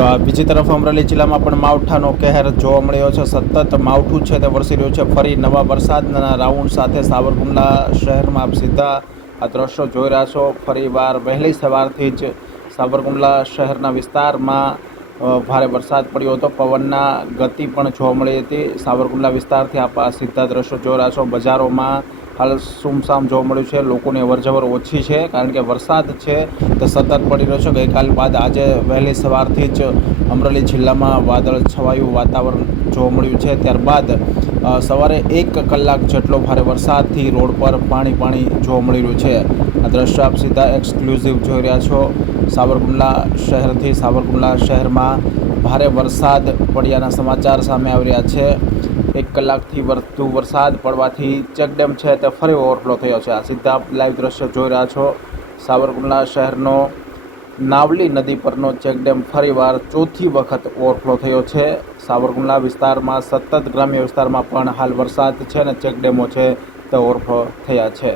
તો આ બીજી તરફ અમરેલી જિલ્લામાં પણ માવઠાનો કહેર જોવા મળ્યો છે। સતત માવઠું છે તે વરસી રહ્યું છે। ફરી નવા વરસાદના રાઉન્ડ સાથે સાવરકુંડલા શહેરમાં આપ સીધા આ દ્રશ્યો જોઈ રહ્યા છો। ફરીવાર વહેલી સવારથી જ સાવરકુંડલા શહેરના વિસ્તારમાં ભારે વરસાદ પડ્યો હતો। પવનના ગતિ પણ જોવા મળી હતી। સાવરકુંડલા વિસ્તારથી આપ આ સીધા દ્રશ્યો જોઈ રહ્યા છો। બજારોમાં હાલ સુમસામ જોવા મળ્યું છે। લોકોની અવરજવર ઓછી છે કારણ કે વરસાદ છે તે સતત પડી રહ્યો છે। ગઈકાલ બાદ આજે વહેલી સવારથી જ અમરેલી જિલ્લામાં વાદળ છવાયું વાતાવરણ જોવા મળ્યું છે। ત્યારબાદ સવારે 1 કલાક જેટલો ભારે વરસાદથી રોડ પર પાણી જોવા મળી રહ્યું છે। આ દ્રશ્ય આપ સીધા એક્સક્લુઝિવ જોઈ રહ્યા છો। સાવરકુંડલા શહેરથી સાવરકુંડલા શહેરમાં ભારે વરસાદ પડ્યાના સમાચાર સામે આવી રહ્યા છે। 1 કલાકથી વધુ વરસાદ પડવાથી ચેકડેમ છે તે ફરી ઓવરફ્લો થયો છે। આ સીધા લાઈવ દ્રશ્યો જોઈ રહ્યા છો। સાવરકુંડલા શહેરનો નાવલી નદી પરનો ચેકડેમ ફરીવાર ચોથી વખત ઓવરફ્લો થયો છે। સાવરકુંડલા વિસ્તારમાં સતત ગ્રામ્ય વિસ્તારમાં પણ હાલ વરસાદ છે અને ચેકડેમો છે તે ઓવરફ્લો થયા છે।